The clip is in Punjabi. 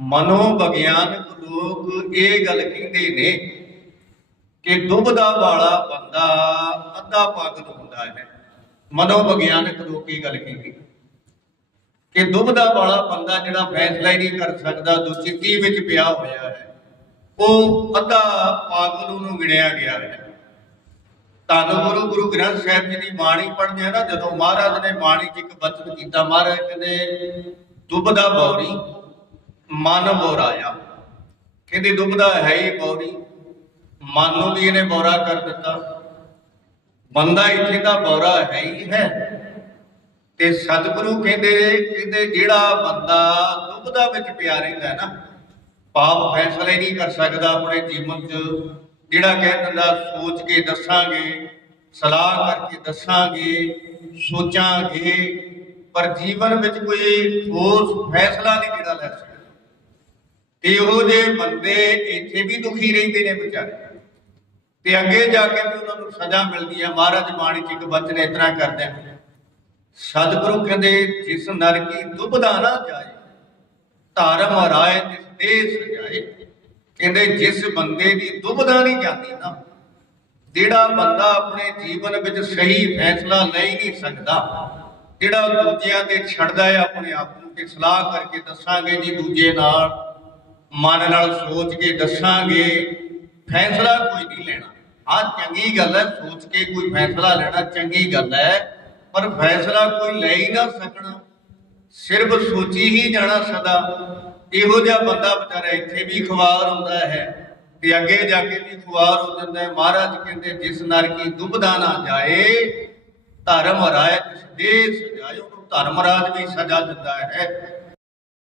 ਮਨੋਵਿਗਿਆਨਕ ਲੋਕ ਇਹ ਗੱਲ ਕਹਿੰਦੇ ਨੇ ਕਿ ਦੁਬਦਾ ਵਾਲਾ ਬੰਦਾ ਅੱਧਾ ਪਾਗਲ ਹੁੰਦਾ ਹੈ। ਮਨੋਵਿਗਿਆਨਕ ਲੋਕ ਇਹ ਗੱਲ ਕਹਿੰਦੇ ਕਿ ਦੁਬਦਾ ਵਾਲਾ ਬੰਦਾ ਜਿਹੜਾ ਫੈਸਲਾ ਹੀ ਨਹੀਂ ਕਰ ਸਕਦਾ ਦੁਚਿੱਤੀ ਵਿੱਚ ਪਿਆ ਹੋਇਆ ਹੈ, ਉਹ ਅੱਧਾ ਪਾਗਲ ਨੂੰ ਗਿਣਿਆ ਗਿਆ ਹੈ। ਧੰਨ ਗੁਰੂ ਗੁਰੂ ਗ੍ਰੰਥ ਸਾਹਿਬ ਜੀ ਦੀ ਬਾਣੀ ਪੜ੍ਹਦੇ ਆ ਨਾ, ਜਦੋਂ ਮਹਾਰਾਜ ਨੇ ਬਾਣੀ 'ਚ ਇੱਕ ਬਚਨ ਕੀਤਾ, ਮਹਾਰਾਜ ਕਹਿੰਦੇ ਦੁਬਦਾ ਬੌਰੀ ਮਨ ਬੋਰਾਇਆ ਕਹਿੰਦੇ ਦੁਬਦਾ ਹੈ ਹੀ ਬੌਰੀ ਮਨ ਨੂੰ ਵੀ ਇਹਨੇ ਬੋਰਾ ਕਰ ਦਿੱਤਾ। ਬੰਦਾ ਇੱਥੇ ਦਾ ਬੋਰਾ ਹੈ ਹੀ ਹੈ। ਤੇ ਸਤਿਗੁਰੂ ਕਹਿੰਦੇ ਕਹਿੰਦੇ ਜਿਹੜਾ ਬੰਦਾ ਦੁਬਦਾ ਵਿੱਚ ਪਿਆ ਰਹਿੰਦਾ ਹੈ ਨਾ, ਪਾਪ ਫੈਸਲੇ ਨਹੀਂ ਕਰ ਸਕਦਾ ਆਪਣੇ ਜੀਵਨ 'ਚ। ਜਿਹੜਾ ਕਹਿ ਦਿੰਦਾ, ਸੋਚ ਕੇ ਦੱਸਾਂਗੇ, ਸਲਾਹ ਕਰਕੇ ਦੱਸਾਂਗੇ, ਸੋਚਾਂਗੇ। ਪਰ ਜੀਵਨ ਵਿੱਚ ਕੋਈ ਠੋਸ ਫੈਸਲਾ ਨਹੀਂ ਇਹੋ ਜਿਹੇ ਬੰਦੇ ਇੱਥੇ ਵੀ ਦੁਖੀ ਰਹਿੰਦੇ ਨੇ ਵਿਚਾਰੇ। ਤੇ ਅੱਗੇ ਜਾ ਕੇ ਵੀ ਉਹਨਾਂ ਨੂੰ ਸਜ਼ਾ ਮਿਲਦੀ ਹੈ ਮਹਾਰਾਜ ਬਾਣੀ ਚ ਇੱਕ ਬਚਨ ਇਸ ਤਰ੍ਹਾਂ ਕਰਦੇ ਹਨ ਸਤਿਗੁਰੂ ਕਹਿੰਦੇ, ਜਿਸ ਨਰ ਕੀ ਦੁਬਦਾ ਨਾ ਜਾਏ, ਧਰਮ ਰਾਏ ਤਿਸ ਦੇ ਸਜਾਏ ਕਹਿੰਦੇ, ਜਿਸ ਬੰਦੇ ਦੀ ਦੁਬਦਾ ਨਹੀਂ ਜਾਂਦੀ ਨਾ, ਜਿਹੜਾ ਬੰਦਾ ਆਪਣੇ ਜੀਵਨ ਵਿੱਚ ਸਹੀ ਫੈਸਲਾ ਲੈ ਹੀ ਨਹੀਂ ਸਕਦਾ, ਜਿਹੜਾ ਦੂਜਿਆਂ ਤੇ ਛੱਡਦਾ ਹੈ ਆਪਣੇ ਆਪ ਨੂੰ ਕਿ ਸਲਾਹ ਕਰਕੇ ਦੱਸਾਂਗੇ ਜੀ, ਦੂਜੇ ਨਾਲ ਮਨ ਨਾਲ ਸੋਚ ਕੇ ਦੱਸਾਂਗੇ, ਫੈਸਲਾ ਕੋਈ ਨਹੀਂ ਲੈਣਾ। ਆ ਚੰਗੀ ਗੱਲ ਹੈ, ਸੋਚ ਕੇ ਕੋਈ ਫੈਸਲਾ ਲੈਣਾ ਚੰਗੀ ਗੱਲ ਹੈ, ਪਰ ਫੈਸਲਾ ਕੋਈ ਲੈ ਹੀ ਨਾ ਸਕਣਾ। ਸਿਰਫ ਸੋਚੀ ਹੀ ਜਾਣਾ ਸਦਾ। ਇਹੋ ਜਿਹਾ ਬੰਦਾ ਵਿਚਾਰਾ ਇੱਥੇ ਵੀ ਖੁਆਰ ਹੁੰਦਾ ਹੈ ਤੇ ਅੱਗੇ ਜਾ ਕੇ ਵੀ ਖੁਆਰ ਹੋ ਜਾਂਦਾ ਹੈ। ਮਹਾਰਾਜ ਕਹਿੰਦੇ, ਜਿਸ ਨਰ ਕੀ ਦੁਬਦਾ ਨਾ ਜਾਏ, ਧਰਮ ਰਾਜ ਤਿਸ ਦੇ ਸਜਾਇ ਉਹਨੂੰ ਧਰਮਰਾਜ ਵੀ ਸਜ਼ਾ ਦਿੰਦਾ ਹੈ।